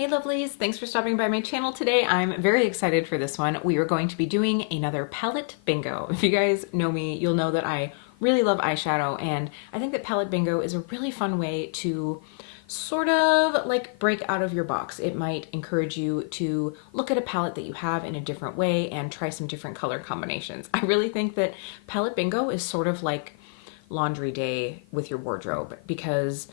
Hey lovelies, thanks for stopping by my channel today. I'm very excited for this one. We are going to be doing another palette bingo. If you guys know me, you'll know that I really love eyeshadow, and I think that palette bingo is a really fun way to sort of like break out of your box. It might encourage you to look at a palette that you have in a different way and try some different color combinations. I really think that palette bingo is sort of like laundry day with your wardrobe, because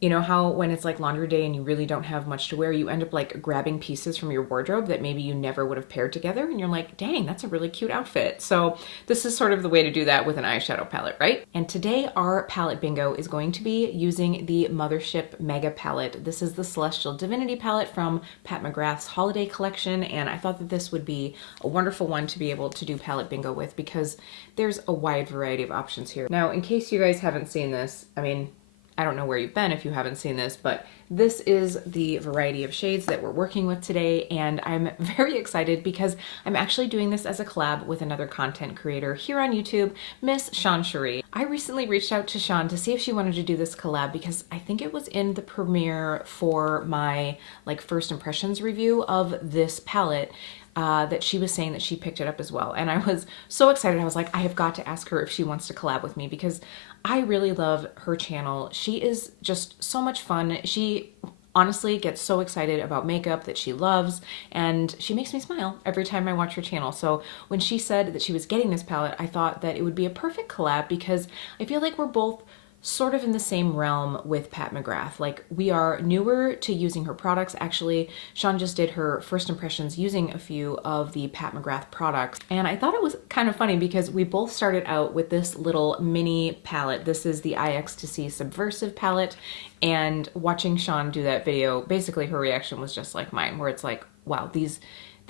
you know how when it's like laundry day and you really don't have much to wear, you end up like grabbing pieces from your wardrobe that maybe you never would have paired together, and you're like, dang, that's a really cute outfit. So this is sort of the way to do that with an eyeshadow palette, right? And today our palette bingo is going to be using the Mothership Mega palette. This is the Celestial Divinity palette from Pat McGrath's holiday collection, and I thought that this would be a wonderful one to be able to do palette bingo with because there's a wide variety of options here. Now, in case you guys haven't seen this, I don't know where you've been if you haven't seen this, but this is the variety of shades that we're working with today, and I'm very excited because I'm actually doing this as a collab with another content creator here on YouTube, Miss Sheree. I recently reached out to Sean to see if she wanted to do this collab because I think it was in the premiere for my like first impressions review of this palette. That she was saying that she picked it up as well. And I was so excited. I was like, I have got to ask her if she wants to collab with me because I really love her channel. She is just so much fun. She honestly gets so excited about makeup that she loves, and she makes me smile every time I watch her channel. So when she said that she was getting this palette, I thought that it would be a perfect collab because I feel like we're both sort of in the same realm with Pat McGrath. Like, we are newer to using her products. Actually, Sean just did her first impressions using a few of the Pat McGrath products. And I thought it was kind of funny because we both started out with this little mini palette. This is the iEcstasy Subversive palette. And watching Sean do that video, basically her reaction was just like mine, where it's like, wow, these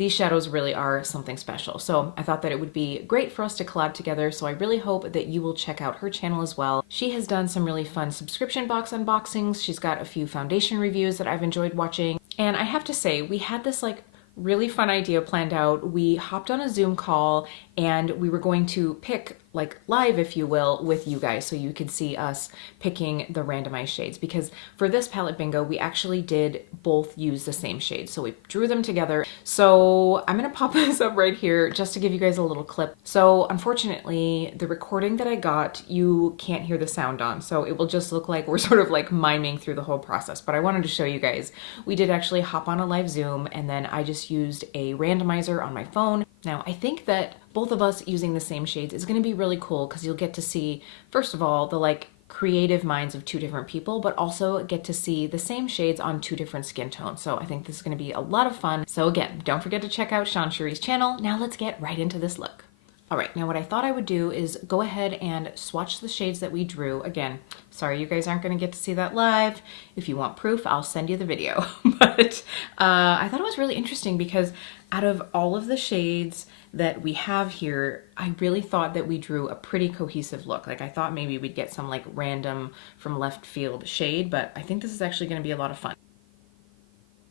shadows really are something special. So I thought that it would be great for us to collab together, so I really hope that you will check out her channel as well. She has done some really fun subscription box unboxings. She's got a few foundation reviews that I've enjoyed watching. And I have to say, we had this like really fun idea planned out. We hopped on a Zoom call and we were going to pick like live, if you will, with you guys so you could see us picking the randomized shades, because for this palette bingo we actually did both use the same shades, so we drew them together. So I'm gonna pop this up right here just to give you guys a little clip. So unfortunately the recording that I got, you can't hear the sound on, so it will just look like we're sort of like miming through the whole process, but I wanted to show you guys. We did actually hop on a live Zoom, and then I just used a randomizer on my phone. Now, I think that both of us using the same shades is going to be really cool because you'll get to see, first of all, the like creative minds of two different people, but also get to see the same shades on two different skin tones. So I think this is going to be a lot of fun. So again, don't forget to check out Sheree's channel. Now let's get right into this look. All right, now what I thought I would do is go ahead and swatch the shades that we drew. Again, sorry you guys aren't going to get to see that live. If you want proof, I'll send you the video. But I thought it was really interesting because out of all of the shades that we have here, I really thought that we drew a pretty cohesive look. Like, I thought maybe we'd get some like random from left field shade, but I think this is actually going to be a lot of fun.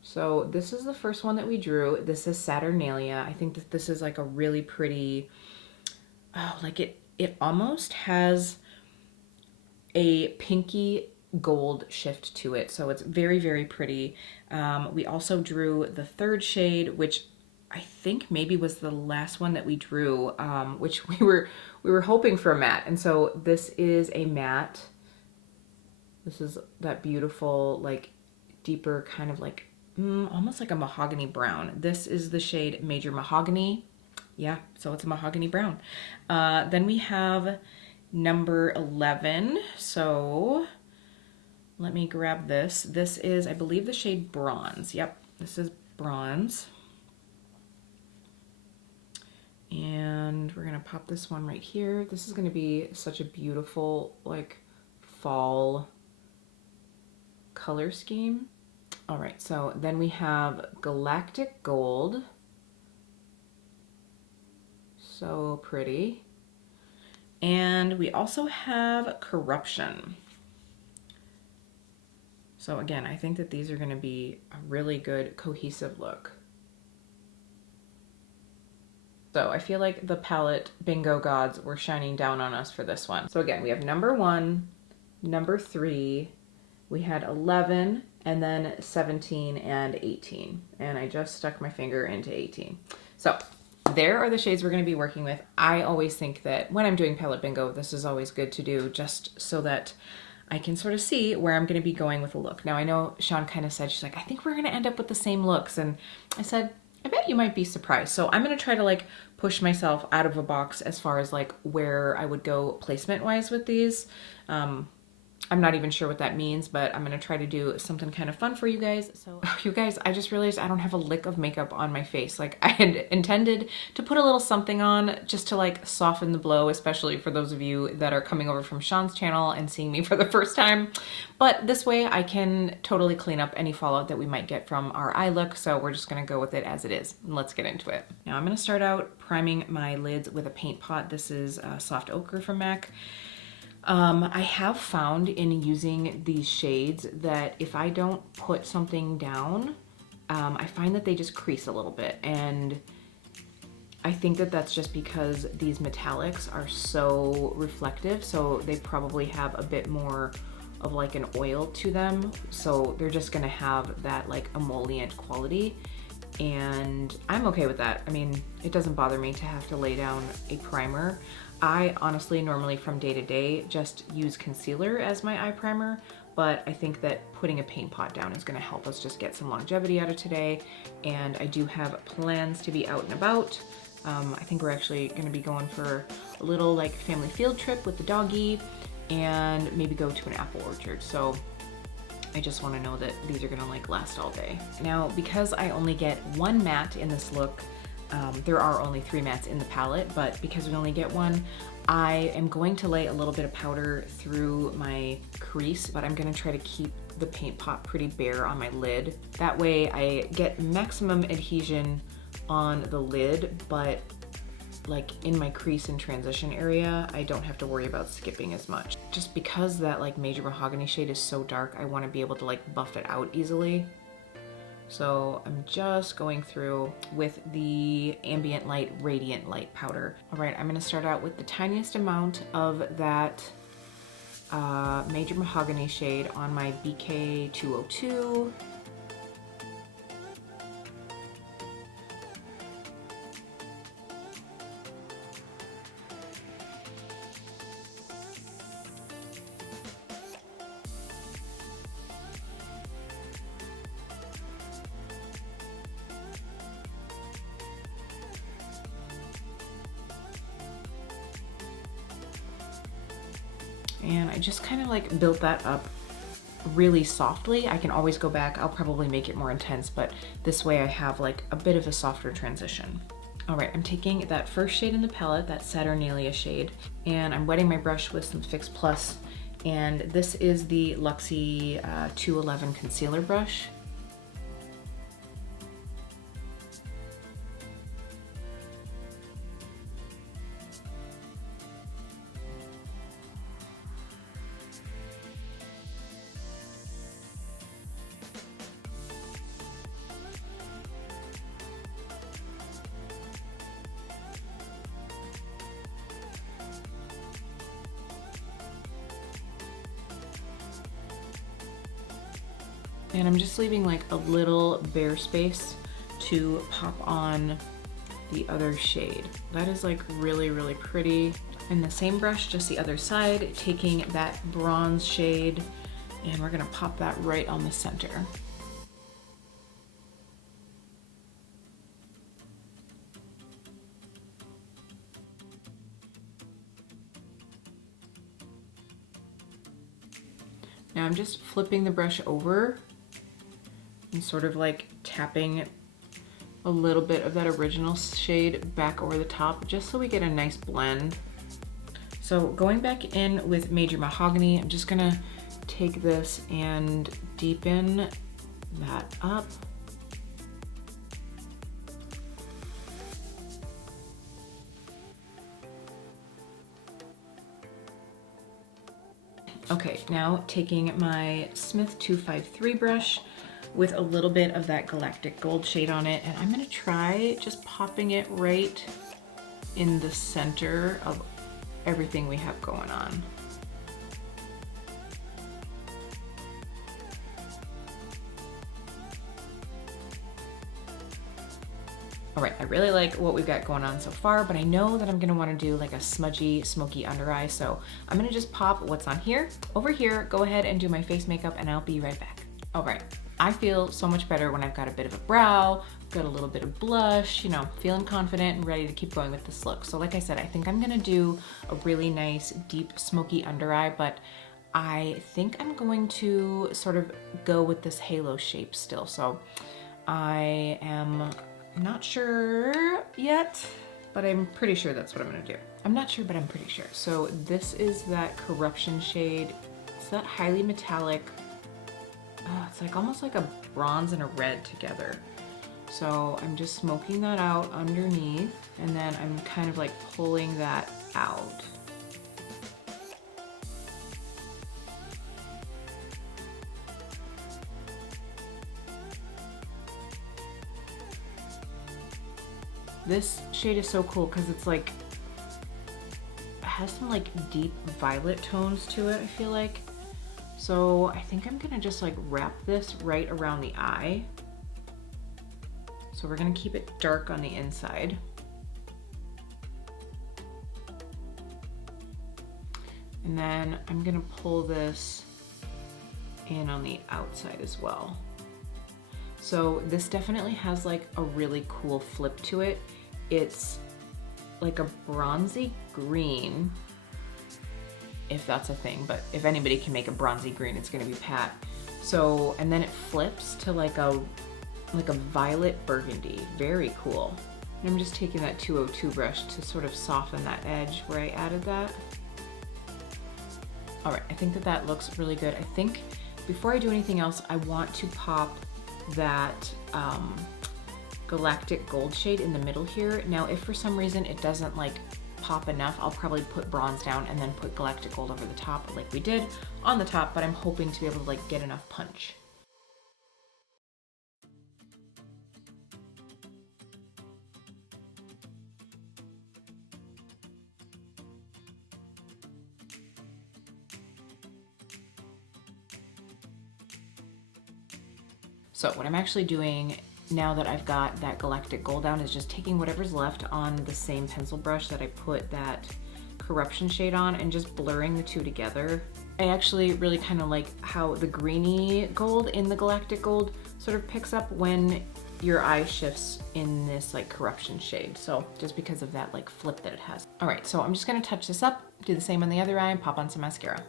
So this is the first one that we drew. This is Saturnalia. I think that this is like a really pretty, oh, like it almost has a pinky gold shift to it. So it's very, very pretty. We also drew the third shade, which I think maybe was the last one that we drew, which we were hoping for a matte. And so this is a matte. This is that beautiful, like deeper kind of like, almost like a mahogany brown. This is the shade Major Mahogany. Yeah, so it's a mahogany brown. Then we have number 11. So let me grab this. This is, I believe, the shade Bronze. Yep, this is Bronze. And we're gonna pop this one right here. This is gonna be such a beautiful, like, fall color scheme. All right, so then we have Galactic Gold. So pretty. And we also have Corruption. So again, I think that these are going to be a really good cohesive look. So I feel like the palette bingo gods were shining down on us for this one. So again, we have number 1, number 3, we had 11, and then 17 and 18. And I just stuck my finger into 18. So there are the shades we're going to be working with. I always think that when I'm doing palette bingo, this is always good to do just so that I can sort of see where I'm going to be going with the look. Now I know Sean kind of said, she's like, I think we're going to end up with the same looks. And I said, I bet you might be surprised. So I'm going to try to like push myself out of a box as far as like where I would go placement wise with these. I'm not even sure what that means, but I'm going to try to do something kind of fun for you guys. So you guys, I just realized I don't have a lick of makeup on my face. Like I had intended to put a little something on just to like soften the blow, especially for those of you that are coming over from Sean's channel and seeing me for the first time. But this way I can totally clean up any fallout that we might get from our eye look. So we're just going to go with it as it is. Let's get into it. Now I'm going to start out priming my lids with a paint pot. This is Soft Ochre from MAC. I have found in using these shades that if I don't put something down, I find that they just crease a little bit. And I think that that's just because these metallics are so reflective. So they probably have a bit more of like an oil to them. So they're just gonna have that like emollient quality. And I'm okay with that. I mean, it doesn't bother me to have to lay down a primer. I honestly normally from day to day just use concealer as my eye primer, but I think that putting a paint pot down is going to help us just get some longevity out of today. And I do have plans to be out and about. I think we're actually going to be going for a little like family field trip with the doggy and maybe go to an apple orchard. So I just want to know that these are going to like last all day. Now, because I only get one matte in this look, there are only 3 mattes in the palette, but because we only get one, I am going to lay a little bit of powder through my crease, but I'm going to try to keep the paint pot pretty bare on my lid. That way I get maximum adhesion on the lid, but like in my crease and transition area, I don't have to worry about skipping as much. Just because that like Major Mahogany shade is so dark, I want to be able to like buff it out easily. So I'm just going through with the Ambient Light Radiant Light powder. All right, I'm gonna start out with the tiniest amount of that Major Mahogany shade on my BK 202. And I just kind of like built that up really softly. I can always go back. I'll probably make it more intense, but this way I have like a bit of a softer transition. All right, I'm taking that first shade in the palette, that Saturnalia shade, and I'm wetting my brush with some Fix Plus. And this is the Luxie 211 concealer brush. And I'm just leaving like a little bare space to pop on the other shade. That is like really, really pretty. And the same brush, just the other side, taking that bronze shade, and we're gonna pop that right on the center. Now I'm just flipping the brush over and sort of like tapping a little bit of that original shade back over the top just so we get a nice blend. So going back in with Major Mahogany, I'm just gonna take this and deepen that up. Okay, now taking my Smith 253 brush with a little bit of that Galactic Gold shade on it, and I'm gonna try just popping it right in the center of everything we have going on. All right, I really like what we've got going on so far, but I know that I'm gonna wanna do like a smudgy, smoky under eye, so I'm gonna just pop what's on here, over here, go ahead and do my face makeup, and I'll be right back. All right, I feel so much better when I've got a bit of a brow, got a little bit of blush, you know, feeling confident and ready to keep going with this look. So like I said, I think I'm gonna do a really nice, deep, smoky under eye, but I think I'm going to sort of go with this halo shape still. So I am not sure yet, but I'm pretty sure that's what I'm gonna do. I'm not sure, but I'm pretty sure. So this is that corruption shade. It's that highly metallic, it's like almost like a bronze and a red together. So I'm just smoking that out underneath, and then I'm kind of like pulling that out. This shade is so cool because it's like, it has some like deep violet tones to it, I feel like. So I think I'm gonna just like wrap this right around the eye. So we're gonna keep it dark on the inside. And then I'm gonna pull this in on the outside as well. So this definitely has like a really cool flip to it. It's like a bronzy green, if that's a thing, but if anybody can make a bronzy green, it's gonna be Pat. So, and then it flips to like a violet burgundy, very cool. And I'm just taking that 202 brush to sort of soften that edge where I added that. All right, I think that that looks really good. I think before I do anything else, I want to pop that galactic gold shade in the middle here. Now, if for some reason it doesn't like pop enough, I'll probably put bronze down and then put galactic gold over the top like we did on the top, but I'm hoping to be able to like get enough punch. So what I'm actually doing now that I've got that galactic gold down is just taking whatever's left on the same pencil brush that I put that corruption shade on and just blurring the two together. I actually really kind of like how the greeny gold in the galactic gold sort of picks up when your eye shifts in this like corruption shade. So just because of that like flip that it has. All right, so I'm just gonna touch this up, do the same on the other eye, and pop on some mascara.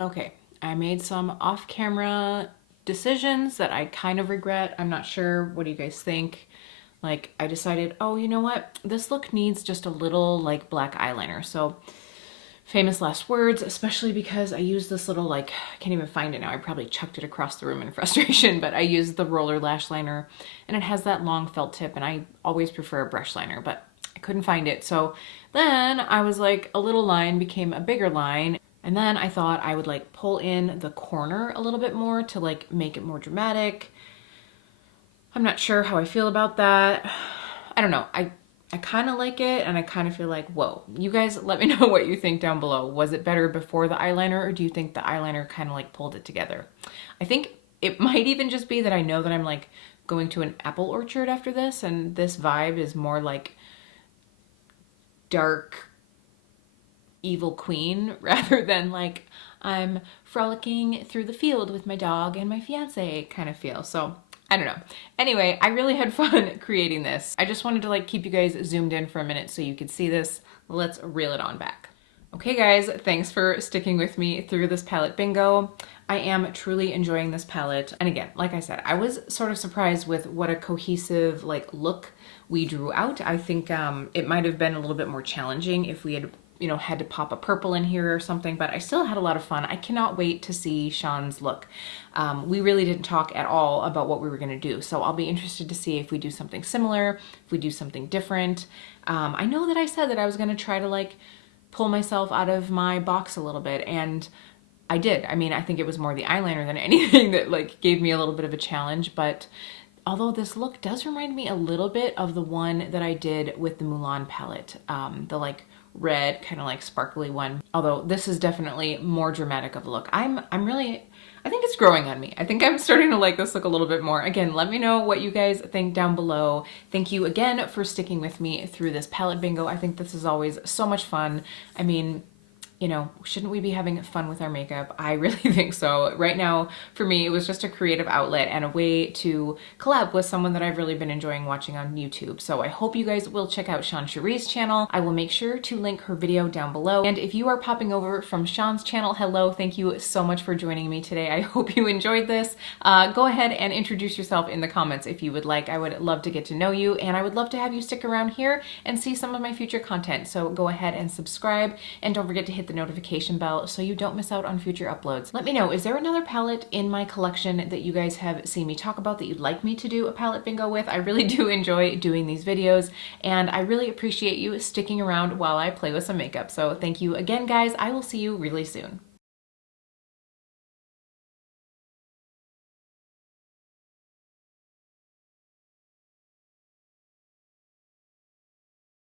Okay, I made some off-camera decisions that I kind of regret. I'm not sure. What do you guys think? Like, I decided, oh, you know what? This look needs just a little like black eyeliner. So famous last words, especially because I use this little like, I can't even find it now. I probably chucked it across the room in frustration, but I used the roller lash liner and it has that long felt tip, and I always prefer a brush liner, but I couldn't find it. So then I was like, a little line became a bigger line. And then I thought I would like pull in the corner a little bit more to like make it more dramatic. I'm not sure how I feel about that. I don't know. I kind of like it, and I kind of feel like, whoa. You guys let me know what you think down below. Was it better before the eyeliner, or do you think the eyeliner kind of like pulled it together? I think it might even just be that I know that I'm like going to an apple orchard after this, and this vibe is more like dark evil queen rather than like I'm frolicking through the field with my dog and my fiance kind of feel. So I don't know. Anyway, I really had fun creating this. I just wanted to like keep you guys zoomed in for a minute so you could see this. Let's reel it on back. Okay guys, thanks for sticking with me through this palette bingo. I am truly enjoying this palette. And again, like I said, I was sort of surprised with what a cohesive like look we drew out. I think it might have been a little bit more challenging if we had, you know, had to pop a purple in here or something, but I still had a lot of fun. I cannot wait to see Sean's look. We really didn't talk at all about what we were gonna do, so I'll be interested to see if we do something similar, if we do something different. I know that I said that I was gonna try to like pull myself out of my box a little bit, and I did. I mean, I think it was more the eyeliner than anything that like gave me a little bit of a challenge, but although this look does remind me a little bit of the one that I did with the Mulan palette, the like red kind of like sparkly one. Although this is definitely more dramatic of a look. I'm really, I think it's growing on me. I think I'm starting to like this look a little bit more. Again, let me know what you guys think down below. Thank you again for sticking with me through this palette bingo. I think this is always so much fun. I mean, you know, shouldn't we be having fun with our makeup? I really think so. Right now, for me, it was just a creative outlet and a way to collab with someone that I've really been enjoying watching on YouTube. So I hope you guys will check out Sheree's channel. I will make sure to link her video down below. And if you are popping over from Sean's channel, hello, thank you so much for joining me today. I hope you enjoyed this. Go ahead and introduce yourself in the comments if you would like. I would love to get to know you, and I would love to have you stick around here and see some of my future content. So go ahead and subscribe, and don't forget to hit the notification bell so you don't miss out on future uploads. Let me know, is there another palette in my collection that you guys have seen me talk about that you'd like me to do a palette bingo with? I really do enjoy doing these videos, and I really appreciate you sticking around while I play with some makeup. So thank you again, guys. I will see you really soon.